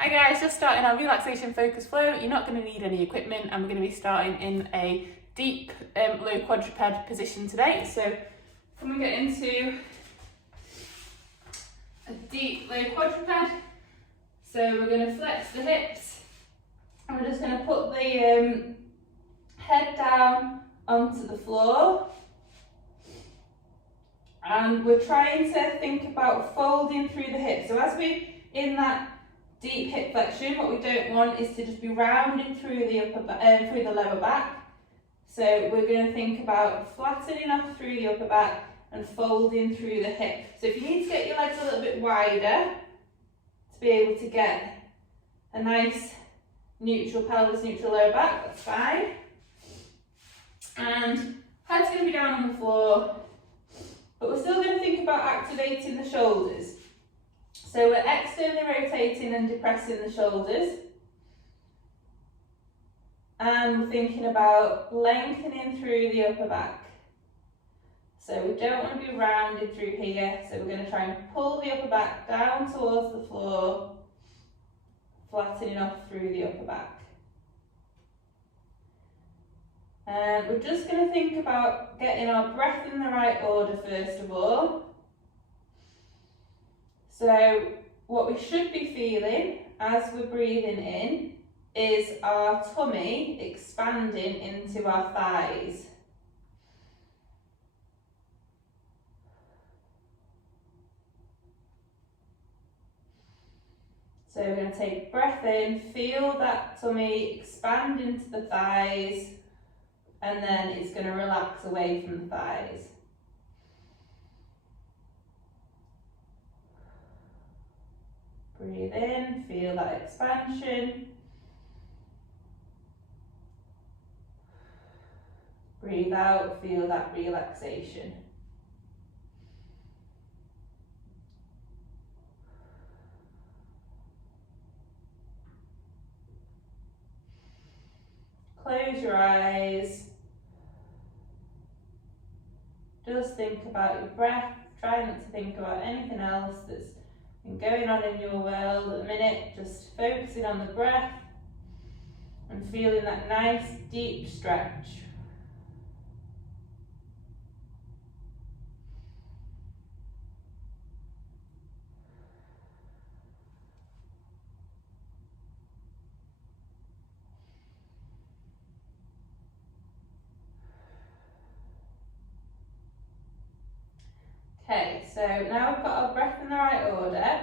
Hi guys, just starting our relaxation focus flow. You're not going to need any equipment and we're going to be starting in a deep low quadruped position today. So come and get into a deep low quadruped. So we're going to flex the hips and we're just going to put the head down onto the floor. And we're trying to think about folding through the hips. So as we're in that deep hip flexion, what we don't want is to just be rounding through the through the lower back. So we're going to think about flattening off through the upper back and folding through the hip. So if you need to get your legs a little bit wider to be able to get a nice neutral pelvis, neutral lower back, that's fine. And head's going to be down on the floor, but we're still going to think about activating the shoulders. So we're externally rotating and depressing the shoulders. And we're thinking about lengthening through the upper back. So we don't want to be rounded through here. So we're going to try and pull the upper back down towards the floor, flattening off through the upper back. And we're just going to think about getting our breath in the right order first of all. So what we should be feeling as we're breathing in is our tummy expanding into our thighs. So we're going to take breath in, feel that tummy expand into the thighs, and then it's going to relax away from the thighs. Breathe in, feel that expansion. Breathe out, feel that relaxation. Close your eyes. Just think about your breath. Try not to think about anything else that's going on in your world at the minute, just focusing on the breath and feeling that nice deep stretch. Okay, so now we've got our breath in the right order.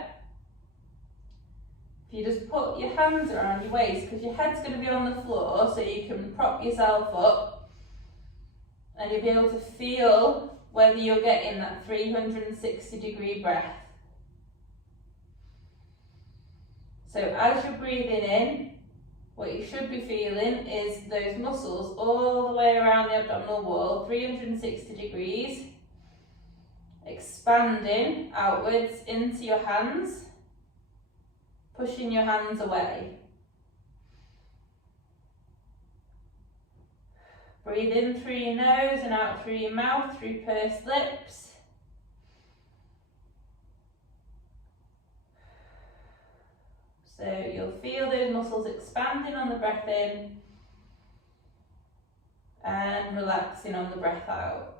If you just put your hands around your waist, because your head's going to be on the floor, so you can prop yourself up and you'll be able to feel whether you're getting that 360-degree breath. So as you're breathing in, what you should be feeling is those muscles all the way around the abdominal wall, 360 degrees, expanding outwards into your hands, pushing your hands away. Breathe in through your nose and out through your mouth, through pursed lips. So you'll feel those muscles expanding on the breath in and relaxing on the breath out.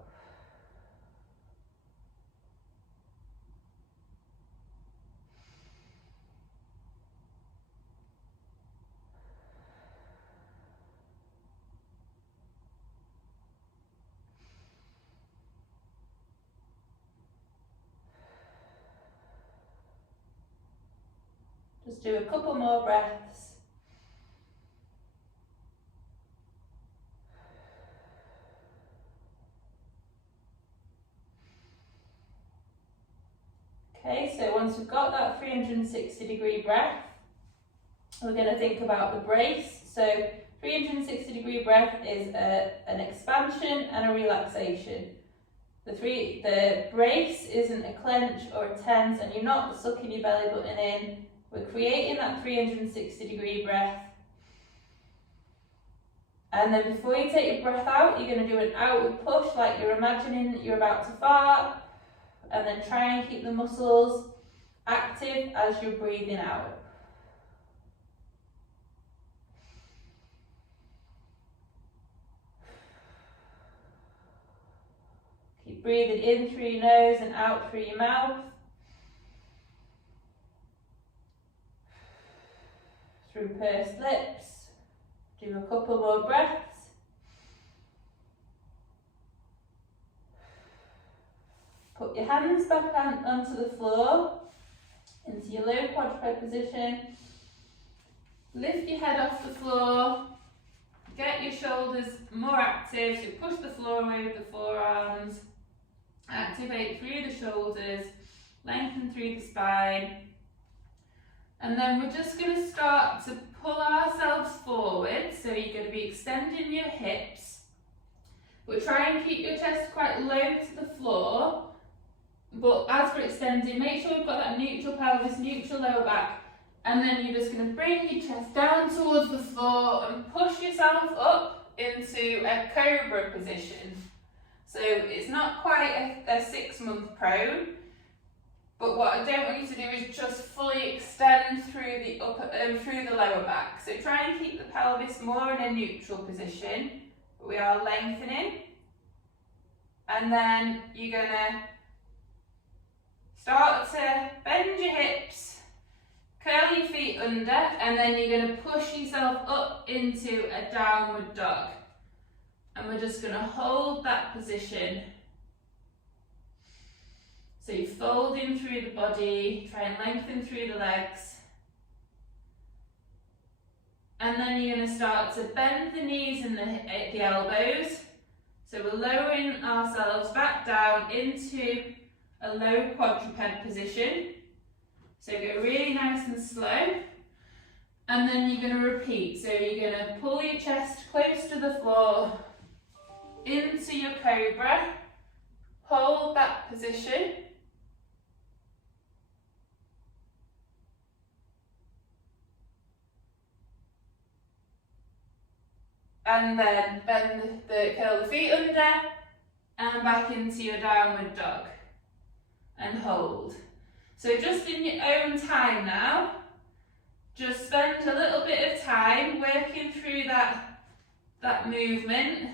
Just do a couple more breaths. Okay, so once we've got that 360-degree breath, we're going to think about the brace. So 360-degree breath is an expansion and a relaxation. The brace isn't a clench or a tense, and you're not sucking your belly button in. We're creating that 360-degree breath. And then before you take your breath out, you're going to do an outward push like you're imagining you're about to fart. And then try and keep the muscles active as you're breathing out. breathing in through your nose and out through your mouth. Through pursed lips. Do a couple more breaths. Put your hands back onto the floor, into your low quadruped position. Lift your head off the floor. Get your shoulders more active, so push the floor away with the forearms. Activate through the shoulders, lengthen through the spine. And then we're just going to start to pull ourselves forward, so you're going to be extending your hips. We'll try and keep your chest quite low to the floor, but as we're extending, make sure we've got that neutral pelvis, neutral lower back, and then you're just going to bring your chest down towards the floor and push yourself up into a cobra position. So it's not quite a 6-month prone, but what I don't want you to do is just fully extend through the through the lower back. So try and keep the pelvis more in a neutral position, but we are lengthening. And then you're going to start to bend your hips, curl your feet under, and then you're going to push yourself up into a downward dog. And we're just going to hold that position. So you're folding through the body, try and lengthen through the legs. And then you're going to start to bend the knees and the elbows. So we're lowering ourselves back down into a low quadruped position. So go really nice and slow. And then you're going to repeat. So you're going to pull your chest close to the floor, into your cobra, hold that position. And then curl the feet under and back into your downward dog and hold. So just in your own time now, just spend a little bit of time working through that movement,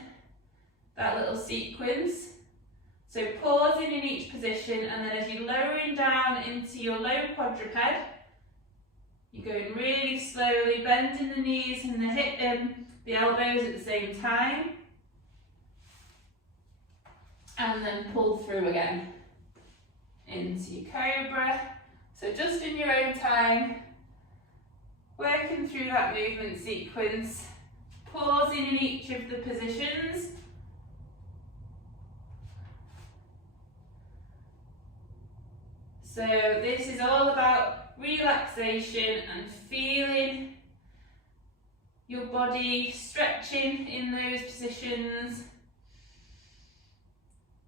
that little sequence. So pausing in each position, and then as you're lowering down into your low quadruped, you're going really slowly, bending the knees and the elbows at the same time. And then pull through again into your cobra. So just in your own time, working through that movement sequence, pausing in each of the positions. So this is all about relaxation and feeling your body stretching in those positions.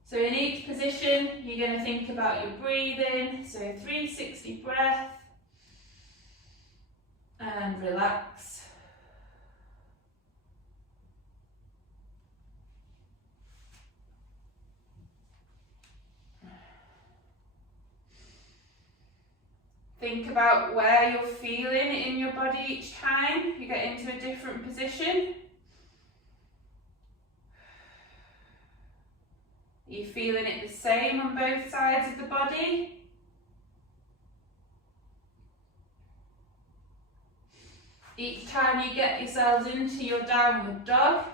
So in each position, you're going to think about your breathing. So 360 breath and relax. Think about where you're feeling in your body each time you get into a different position. Are you feeling it the same on both sides of the body? Each time you get yourselves into your downward dog,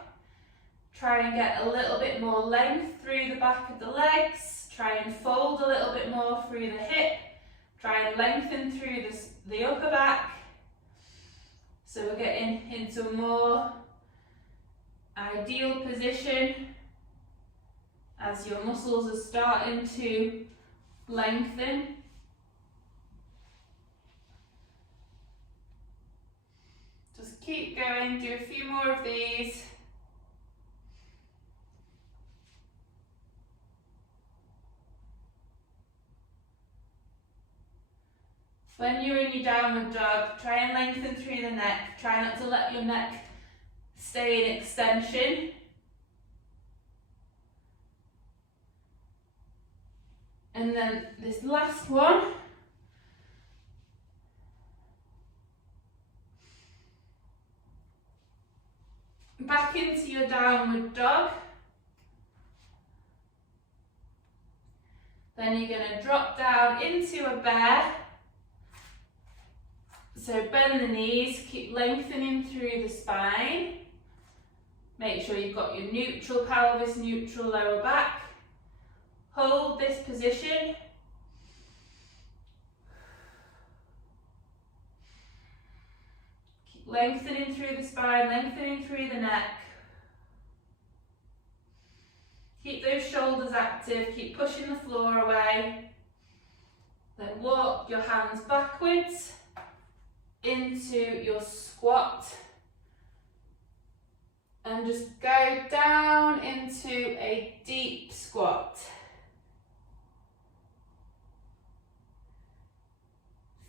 try and get a little bit more length through the back of the legs. Try and fold a little bit more through the hip. Try and lengthen through the upper back. So we're getting into a more ideal position as your muscles are starting to lengthen. Just keep going, do a few more of these. When you're in your downward dog, try and lengthen through the neck. Try not to let your neck stay in extension. And then this last one. Back into your downward dog. Then you're going to drop down into a bear. So bend the knees, keep lengthening through the spine. Make sure you've got your neutral pelvis, neutral lower back. Hold this position. Keep lengthening through the spine, lengthening through the neck. Keep those shoulders active, keep pushing the floor away. Then walk your hands backwards into your squat. And just go down into a deep squat.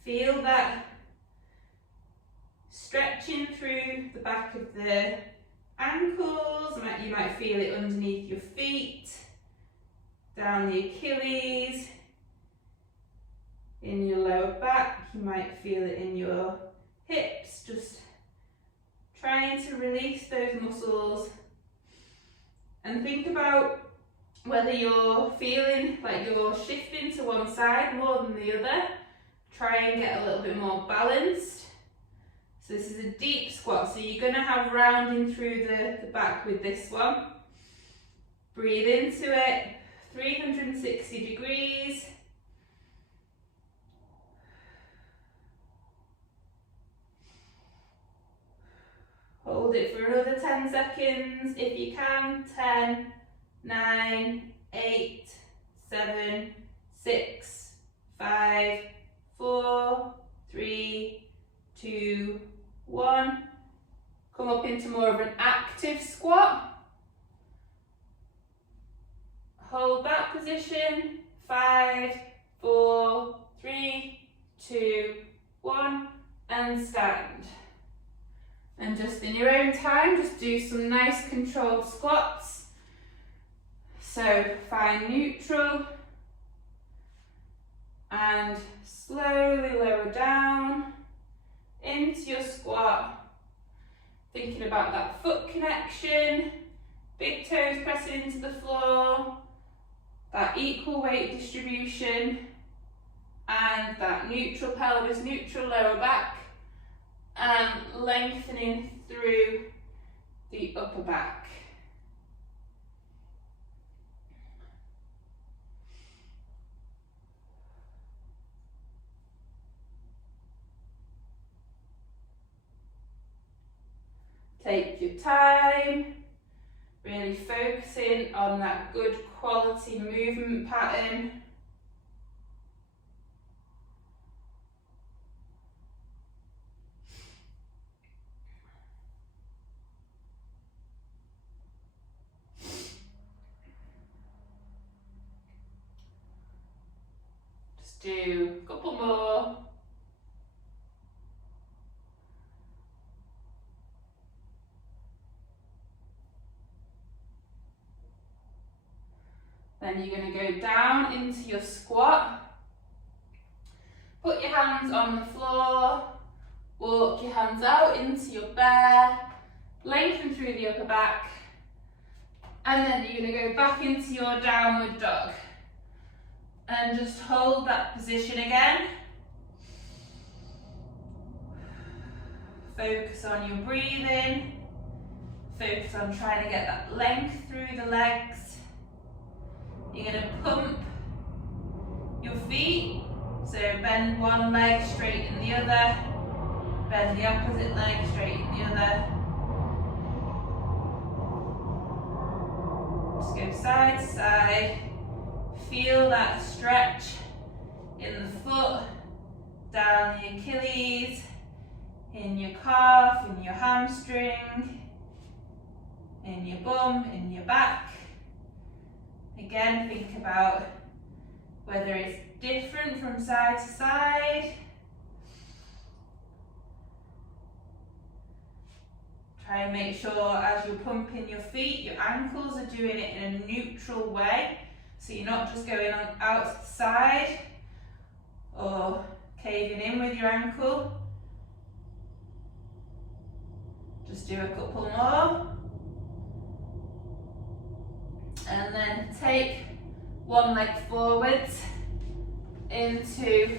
Feel that stretching through the back of the ankles. You might feel it underneath your feet, down the Achilles, in your lower back. You might feel it in your hips, just trying to release those muscles. And think about whether you're feeling like you're shifting to one side more than the other. Try and get a little bit more balanced. So this is a deep squat, so you're going to have rounding through the back with this one. Breathe into it, 360 degrees. Hold it for another 10 seconds if you can. 10, 9, 8, 7, 6, 5, 4, 3, 2, 1. Come up into more of an active squat. Hold that position. 5, 4, 3, 2, 1, and stand. And just in your own time, just do some nice controlled squats. So find neutral and slowly lower down into your squat. Thinking about that foot connection, big toes pressing into the floor, that equal weight distribution, and that neutral pelvis, neutral lower back, and lengthening through the upper back. Take your time, really focusing on that good quality movement pattern. Just do a couple more. Then you're going to go down into your squat. Put your hands on the floor. Walk your hands out into your bear. Lengthen through the upper back. And then you're going to go back into your downward dog. And just hold that position again. Focus on your breathing. Focus on trying to get that length through the legs. You're going to pump your feet, so bend one leg, straighten the other, bend the opposite leg, straighten the other. Just go side to side, feel that stretch in the foot, down the Achilles, in your calf, in your hamstring, in your bum, in your back. Again, think about whether it's different from side to side. Try and make sure as you're pumping your feet, your ankles are doing it in a neutral way. So you're not just going on out to the side or caving in with your ankle. Just do a couple more. And then take one leg forwards into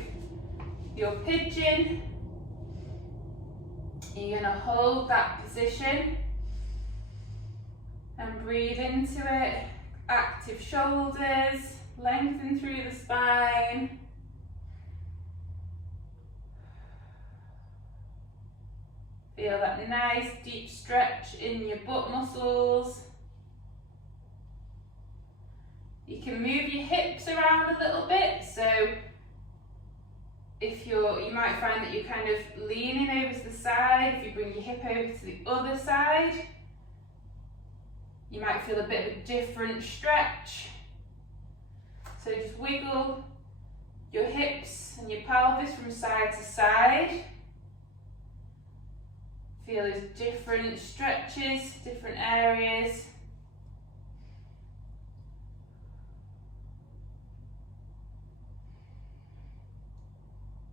your pigeon. You're going to hold that position and breathe into it. Active shoulders, lengthen through the spine. Feel that nice deep stretch in your butt muscles. You can move your hips around a little bit, so if you might find that you're kind of leaning over to the side. If you bring your hip over to the other side, you might feel a bit of a different stretch. So just wiggle your hips and your pelvis from side to side. Feel those different stretches, different areas.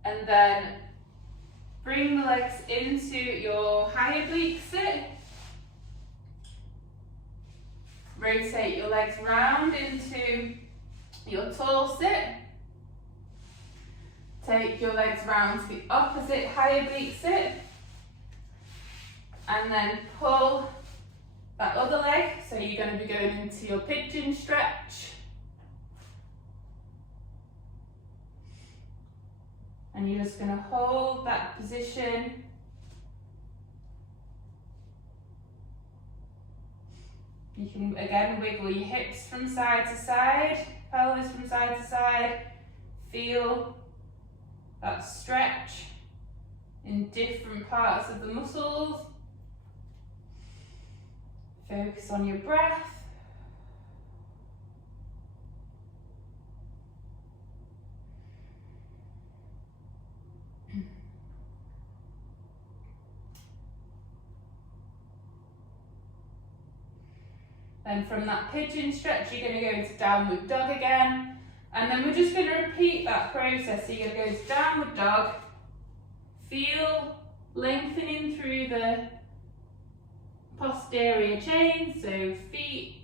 And then bring the legs into your high oblique sit. Rotate your legs round into your tall sit. Take your legs round to the opposite high oblique sit. And then pull that other leg. So you're going to be going into your pigeon stretch. And you're just going to hold that position. You can again wiggle your hips from side to side, pelvis from side to side. Feel that stretch in different parts of the muscles. Focus on your breath. Then from that pigeon stretch, you're going to go into downward dog again. And then we're just going to repeat that process. So you're going to go into downward dog. Feel lengthening through the posterior chain. So feet,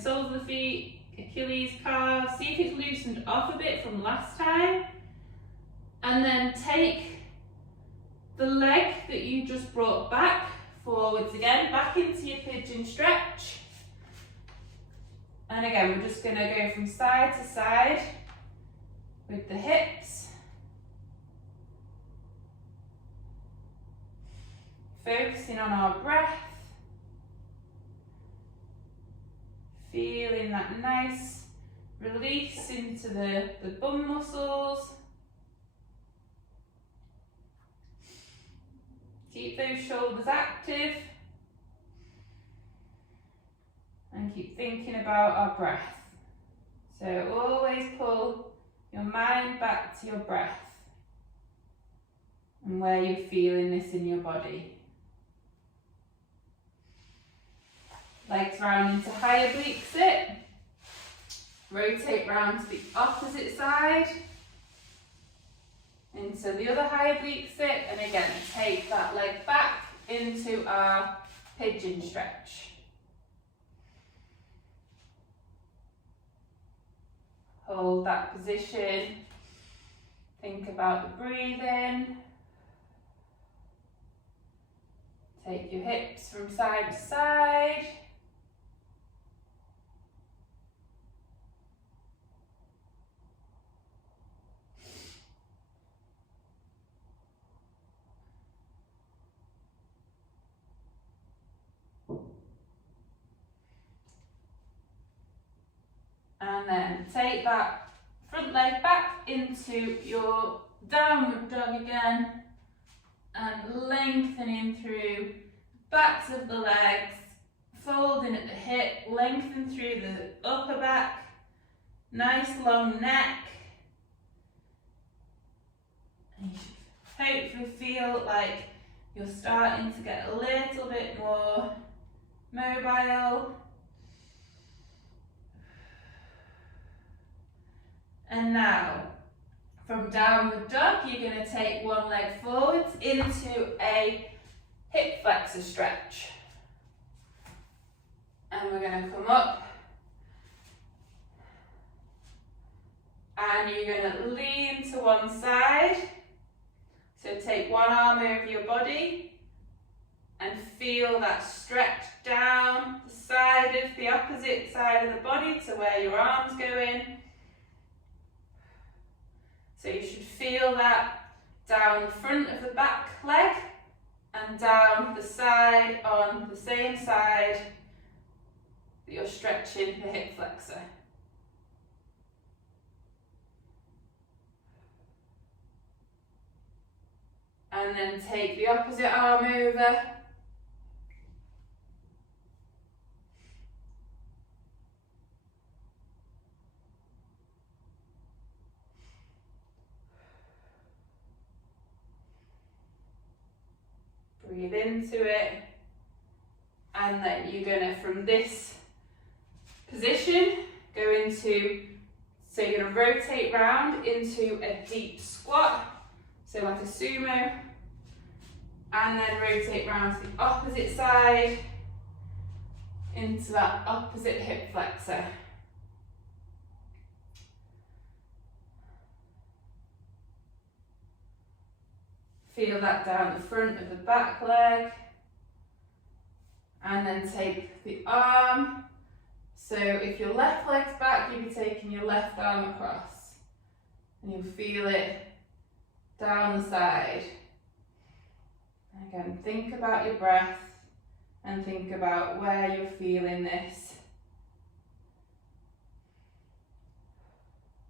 soles of the feet, Achilles, calves. See if it's loosened off a bit from last time. And then take the leg that you just brought back forwards again, back into your pigeon stretch. And again, we're just going to go from side to side with the hips. Focusing on our breath. Feeling that nice release into the bum muscles. Keep those shoulders active. And keep thinking about our breath. So always pull your mind back to your breath and where you're feeling this in your body. Legs round into high oblique sit. Rotate round to the opposite side. Into the other high oblique sit. And again, take that leg back into our pigeon stretch. Hold that position. Think about the breathing. Take your hips from side to side. And then take that front leg back into your downward dog again and lengthening through backs of the legs, folding at the hip, lengthen through the upper back, nice long neck. And you should hopefully feel like you're starting to get a little bit more mobile. And now, from downward dog, you're going to take one leg forwards into a hip flexor stretch. And we're going to come up And you're going to lean to one side. So take one arm over your body and feel that stretch down the side of the opposite side of the body to where your arms go in. So you should feel that down the front of the back leg and down the side on the same side that you're stretching the hip flexor. And then take the opposite arm over. Breathe into it. And then you're going to, from this position, go into, so you're going to rotate round into a deep squat. So like a sumo, and then rotate round to the opposite side into that opposite hip flexor. Feel that down the front of the back leg, and then take the arm. So if your left leg's back, you'll be taking your left arm across, and you'll feel it down the side. Again, think about your breath and think about where you're feeling this.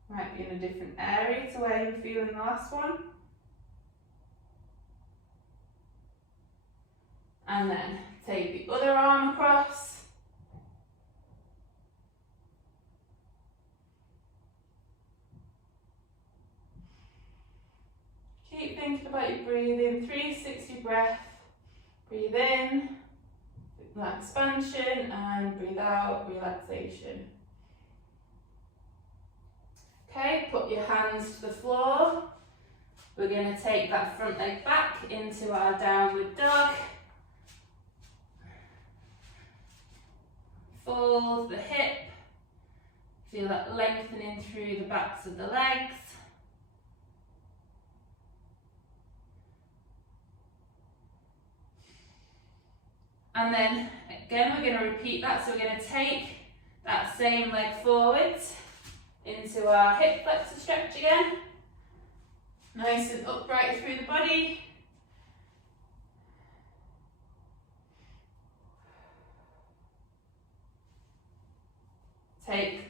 Might be in a different area to where you were feeling the last one. And then take the other arm across. Keep thinking about your breathing, 360 breath. Breathe in, that expansion, and breathe out, relaxation. Okay, put your hands to the floor. We're going to take that front leg back into our downward dog. Fold the hip. Feel that lengthening through the backs of the legs. And then again, we're going to repeat that. So we're going to take that same leg forwards into our hip flexor stretch again. Nice and upright through the body. Take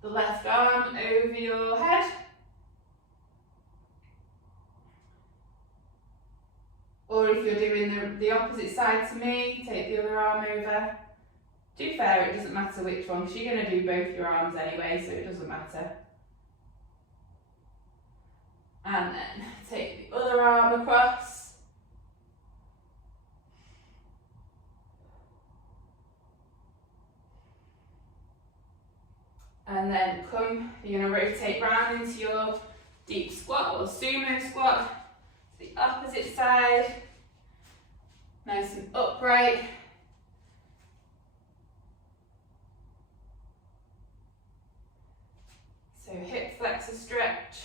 the left arm over your head. Or if you're doing the opposite side to me, take the other arm over. To be fair, it doesn't matter which one, because you're going to do both your arms anyway, so it doesn't matter. And then take the other arm across. And then you're going to rotate round into your deep squat or sumo squat. The opposite side, nice and upright. So hip flexor stretch.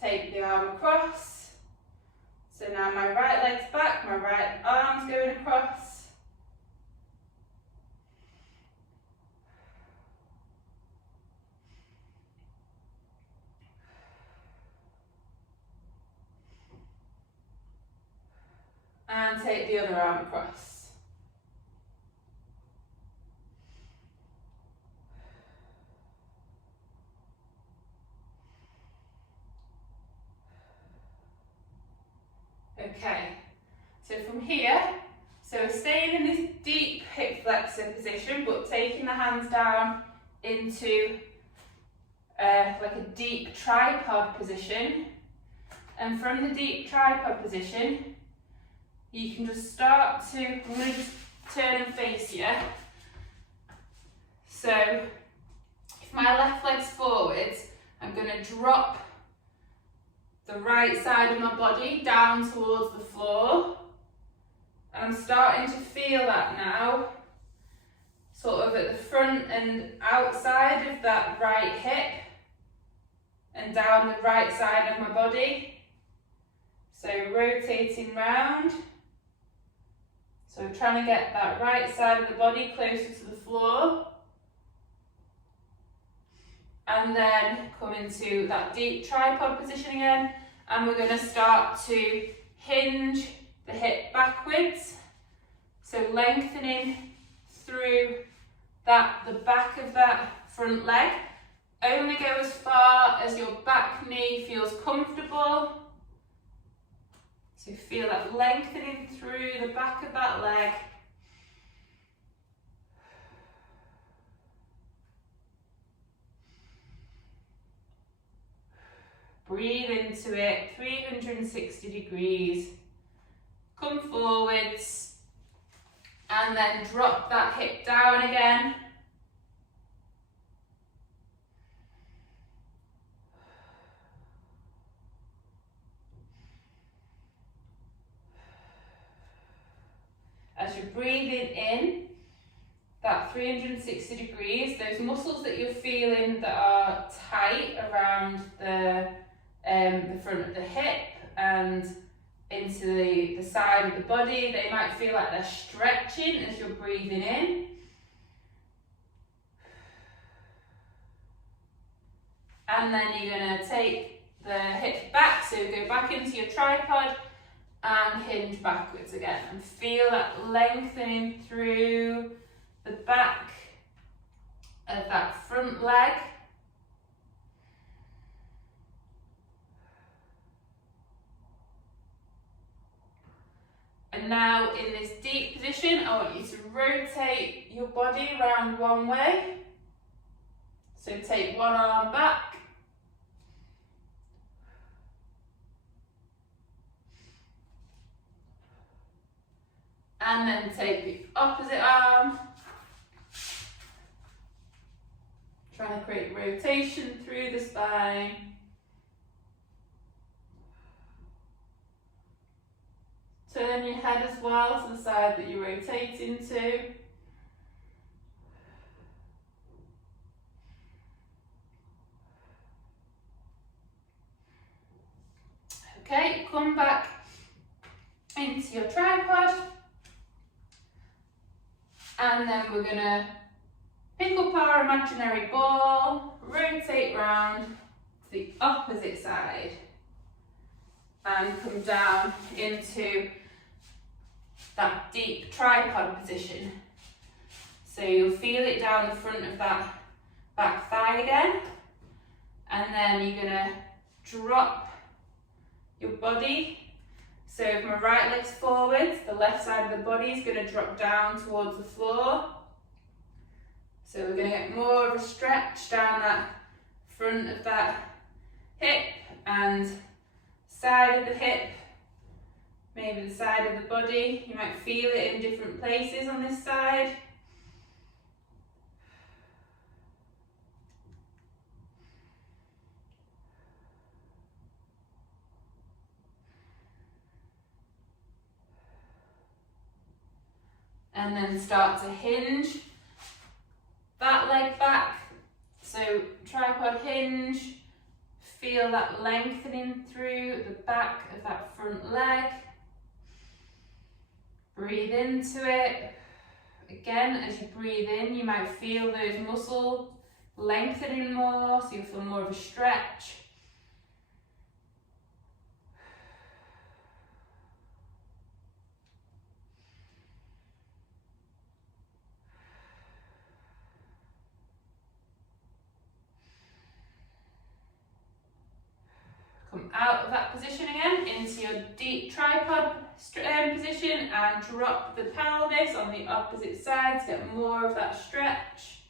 Take the arm across. So now my right leg's back, my right arm's going across. And take the other arm across. Okay, so from here, so we're staying in this deep hip flexor position, but taking the hands down into like a deep tripod position. And from the deep tripod position, you can just start to, I'm going to just turn and face you. So if my left leg's forwards, I'm going to drop the right side of my body down towards the floor. And I'm starting to feel that now. sort of at the front and outside of that right hip and down the right side of my body. So rotating round. So trying to get that right side of the body closer to the floor. And then come into that deep tripod position again. And we're going to start to hinge the hip backwards. So lengthening through the back of that front leg. Only go as far as your back knee feels comfortable. So feel that lengthening through the back of that leg. Breathe into it, 360 degrees. Come forwards and then drop that hip down again. As you're breathing in, that 360 degrees, those muscles that you're feeling that are tight around the front of the hip and into the side of the body, they might feel like they're stretching as you're breathing in. And then you're going to take the hip back, so go back into your tripod and hinge backwards again. And feel that lengthening through the back of that front leg. And now in this deep position, I want you to rotate your body around one way. So take one arm back. And then take the opposite arm. Trying to create rotation through the spine. Turn your head as well to the side that you're rotating to. Okay, come back into your tripod. And then we're going to pick up our imaginary ball, rotate round to the opposite side, and come down into that deep tripod position. So you'll feel it down the front of that back thigh again, and then you're going to drop your body. So if my right leg's forwards, the left side of the body is going to drop down towards the floor. So we're going to get more of a stretch down that front of that hip and side of the hip, maybe the side of the body. You might feel it in different places on this side. And then start to hinge that leg back. So tripod hinge, feel that lengthening through the back of that front leg. Breathe into it. Again, as you breathe in, you might feel those muscles lengthening more, so you'll feel more of a stretch. Come out of that position again into your deep tripod position and drop the pelvis on the opposite side to get more of that stretch.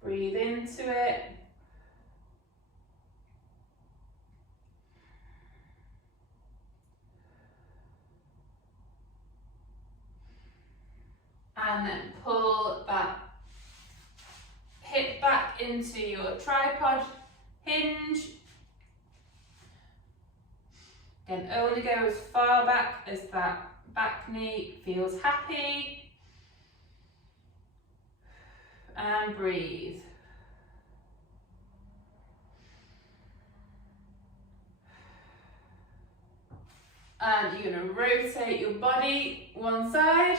Breathe into it. And then pull that hip back into your tripod hinge. Again, only go as far back as that back knee feels happy. And breathe. And you're going to rotate your body one side.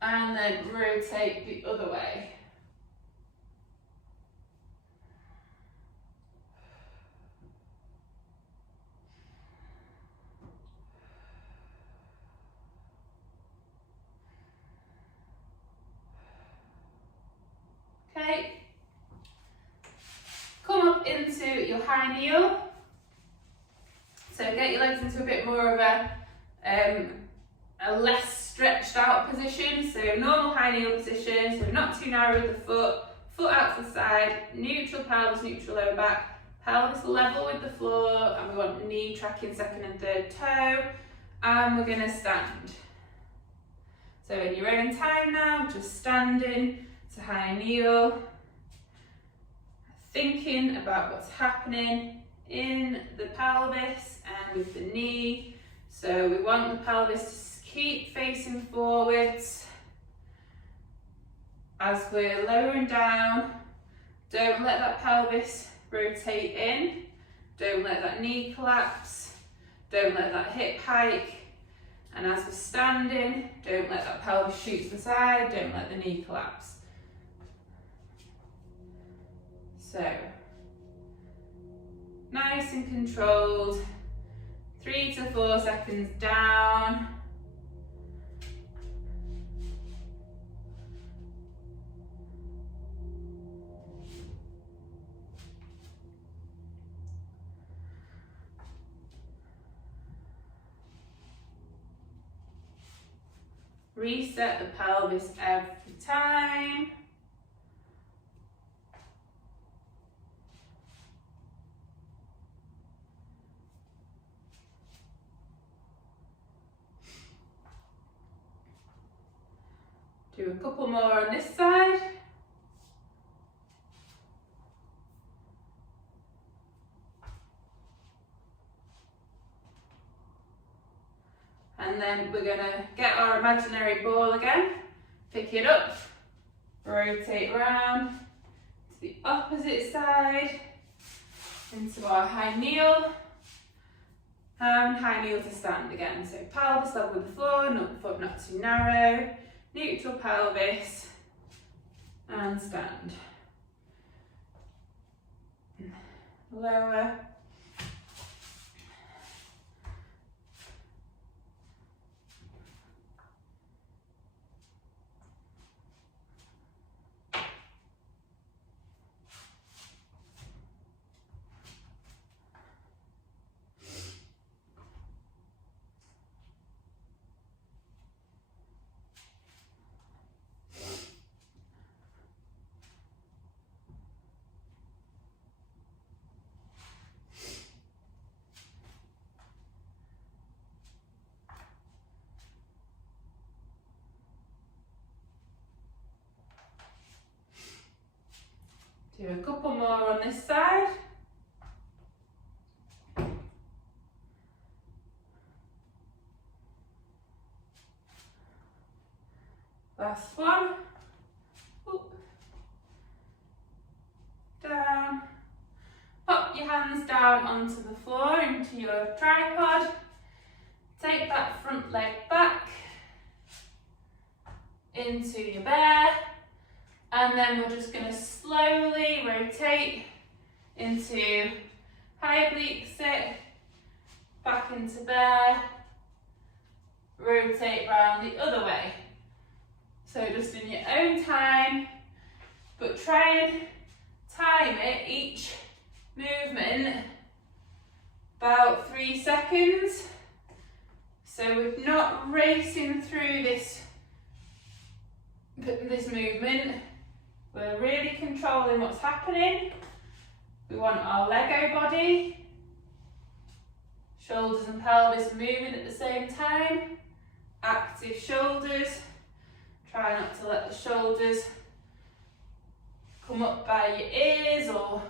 And then rotate the other way. Okay. Come up into your high kneel. So get your legs into a bit more of a less stretched out position. So normal high kneel position, so not too narrow with the foot out to the side, neutral pelvis, neutral lower back, pelvis level with the floor, and we want knee tracking second and third toe, and we're going to stand. So in your own time now, just standing to high kneel, thinking about what's happening in the pelvis and with the knee. So we want the pelvis to keep facing forwards as we're lowering down. Don't let that pelvis rotate in. Don't let that knee collapse. Don't let that hip hike. And as we're standing, don't let that pelvis shoot to the side. Don't let the knee collapse. So, nice and controlled. 3 to 4 seconds down. Reset the pelvis every time. Do a couple more on this side. And then we're going to get our imaginary ball again, pick it up, rotate around to the opposite side, into our high kneel, and high kneel to stand again. So pelvis level with the floor, foot not too narrow, neutral pelvis, and stand. Lower. Do a couple more on this side. Last one. Oop. Down. Pop your hands down onto the floor, into your tripod. Take that front leg back into your bear. And then we're just going to slowly rotate into high oblique sit, back into bear, rotate round the other way. So just in your own time, but try and time it, each movement, about 3 seconds. So we're not racing through this movement. We're really controlling what's happening. We want our Lego body, shoulders and pelvis moving at the same time. Active shoulders. Try not to let the shoulders come up by your ears or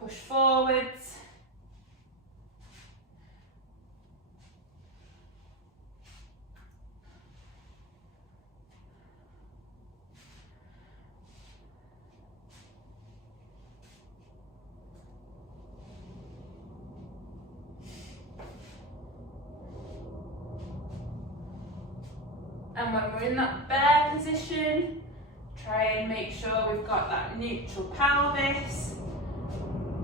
push forwards. And when we're in that bear position, try and make sure we've got that neutral pelvis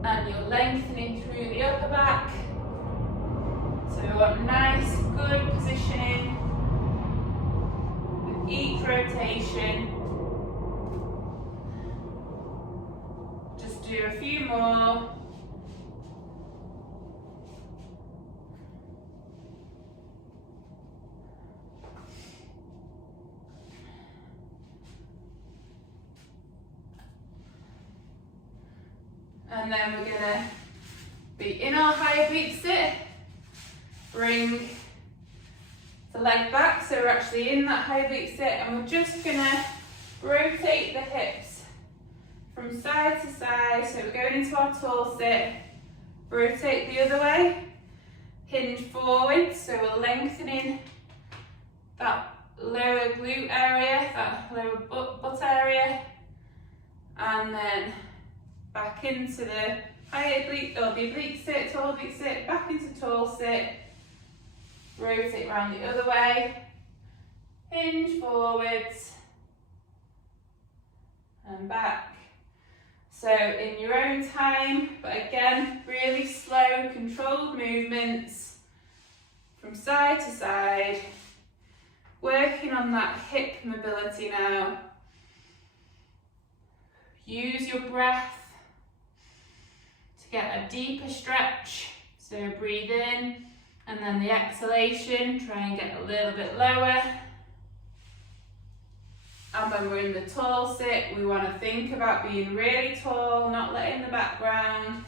and you're lengthening through the upper back. So we want nice, good positioning with each rotation. Just do a few more. And then we're going to be in our high oblique sit. Bring the leg back, so we're actually in that high oblique sit, and we're just going to rotate the hips from side to side. So we're going into our tall sit, rotate the other way, hinge forward, so we're lengthening that lower glute area, that lower butt area, and then back into the high oblique, or the oblique sit, tall oblique sit, back into tall sit, rotate around the other way, hinge forwards, and back. So in your own time, but again, really slow, controlled movements from side to side, working on that hip mobility now. Use your breath to get a deeper stretch. So breathe in, and then the exhalation, try and get a little bit lower. And when we're in the tall sit, we want to think about being really tall, not letting the background.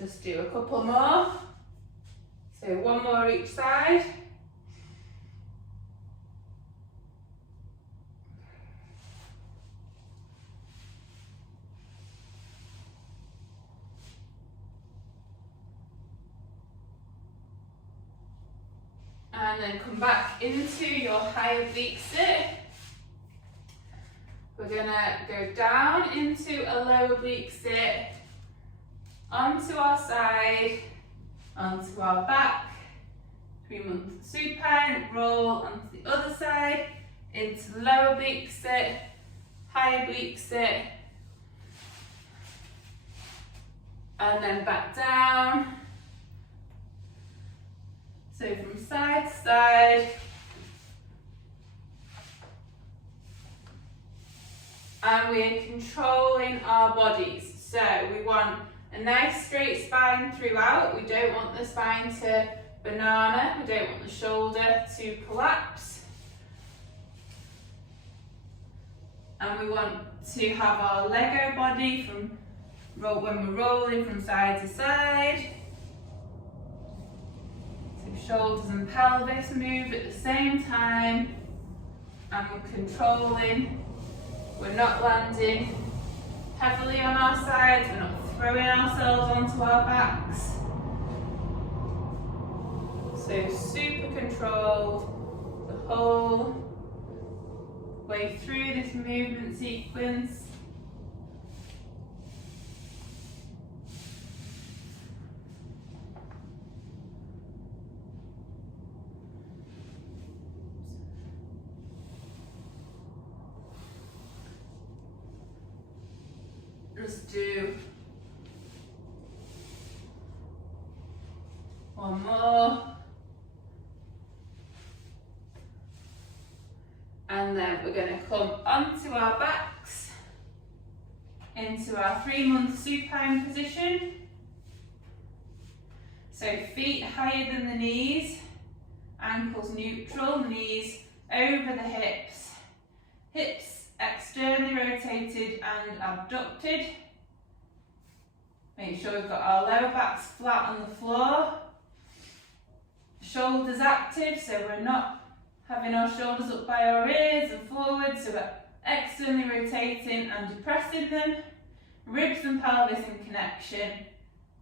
Just do a couple more. So one more each side. And then come back into your high oblique sit. We're gonna go down into a low oblique sit, onto our side, onto our back, 3-month supine, roll onto the other side, into low oblique sit, high oblique sit, and then back down. So from side to side, and we're controlling our bodies. So we want a nice straight spine throughout. We don't want the spine to banana. We don't want the shoulder to collapse. And we want to have our Lego body from when we're rolling from side to side. So shoulders and pelvis move at the same time. And we're controlling. We're not landing heavily on our sides. We're not throwing ourselves onto our backs. So super controlled the whole way through this movement sequence. Just do one more. And then we're going to come onto our backs, into our 3-month supine position. So feet higher than the knees, ankles neutral, knees over the hips, hips externally rotated and abducted. Make sure we've got our lower backs flat on the floor, shoulders active, so we're not having our shoulders up by our ears and forward, so we're externally rotating and depressing them. Ribs and pelvis in connection,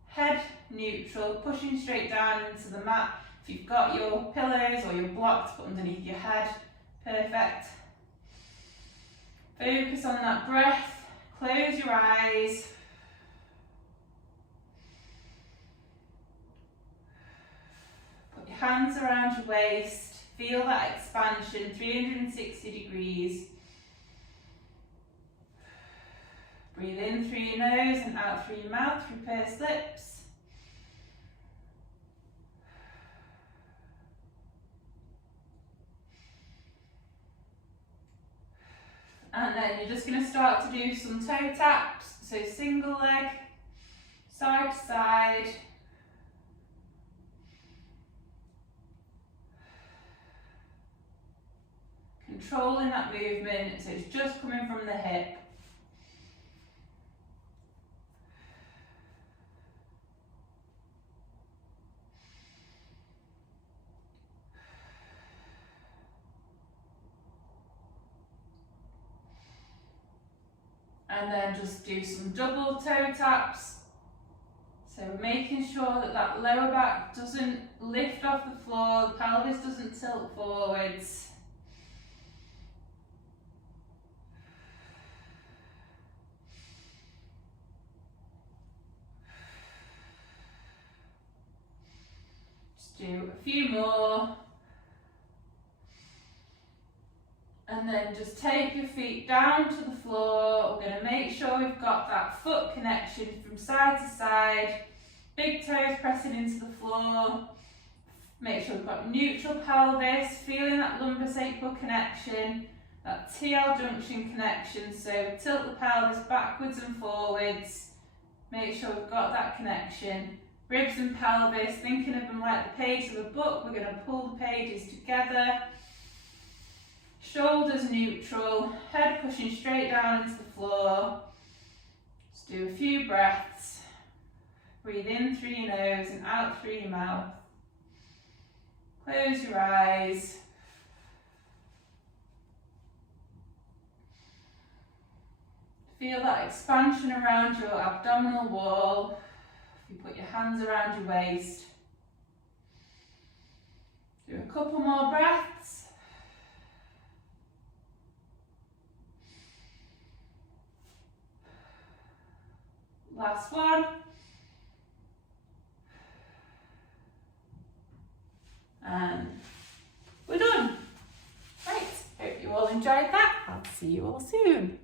head neutral, pushing straight down into the mat. If you've got your pillows or your blocks, put underneath your head, perfect. Focus on that breath, close your eyes. Put your hands around your waist, feel that expansion, 360 degrees. Breathe in through your nose and out through your mouth through pursed lips. And then you're just going to start to do some toe taps. So single leg, side to side. Controlling that movement, so it's just coming from the hip. And then just do some double toe taps. So we're making sure that that lower back doesn't lift off the floor, the pelvis doesn't tilt forwards. Just do a few more. And then just take your feet down to the floor. We're going to make sure we've got that foot connection from side to side. Big toes pressing into the floor. Make sure we've got neutral pelvis, feeling that lumbosacral connection, that TL junction connection. So tilt the pelvis backwards and forwards. Make sure we've got that connection. Ribs and pelvis, thinking of them like the page of a book. We're going to pull the pages together. Shoulders neutral, head pushing straight down into the floor. Just do a few breaths. Breathe in through your nose and out through your mouth. Close your eyes. Feel that expansion around your abdominal wall. You put your hands around your waist. Do a couple more breaths. Last one. And we're done. Right, hope you all enjoyed that. I'll see you all soon.